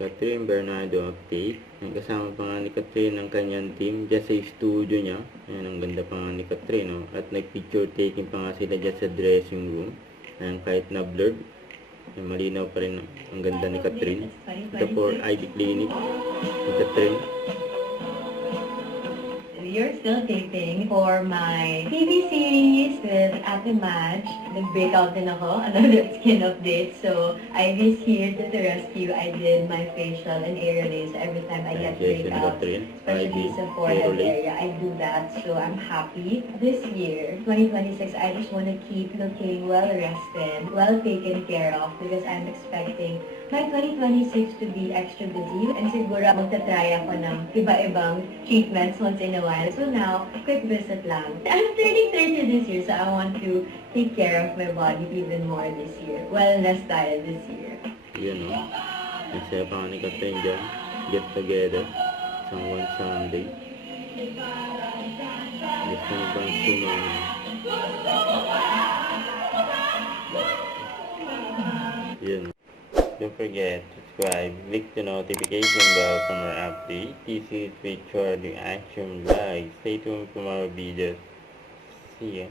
Catherine Bernardo update. May kasama pa nga ni Catherine ang kanyang team dyan sa studio niya. Ayan, ang ganda pa nga ni Catherine. Oh. At nag-picture taking pa nga sila dyan sa dressing room. Ayan, kahit na blurred. Ayan, malinaw pa rin ang ganda ni Catherine. Ito for ID Clinic ni Catherine. You're still taping for my TV series with Ate Madge. Nag-breakout din ako, another skin update. So, I was here to the rescue. I did my facial and air lays every time I get breakout, especially sa forehead area. I do that, so I'm happy. This year, 2026, I just want to keep looking well-rested, well-taken care of, because I'm expecting my 2026 to be extra busy. And siguro magta-try ako ng iba-ibang treatments once in a while. So now, quick visit lang. I'm turning 30 this year, so I want to take care of my body even more this year. Wellness tayo this year. Yan o. Nagsaya pa nga ni Catherine dyan. Get together. Isang one Sunday. Gusto mo bang sumama? Yan. Don't forget to subscribe, click the notification bell for more updates. This is Victor the Action Live. Stay tuned for more videos. See ya.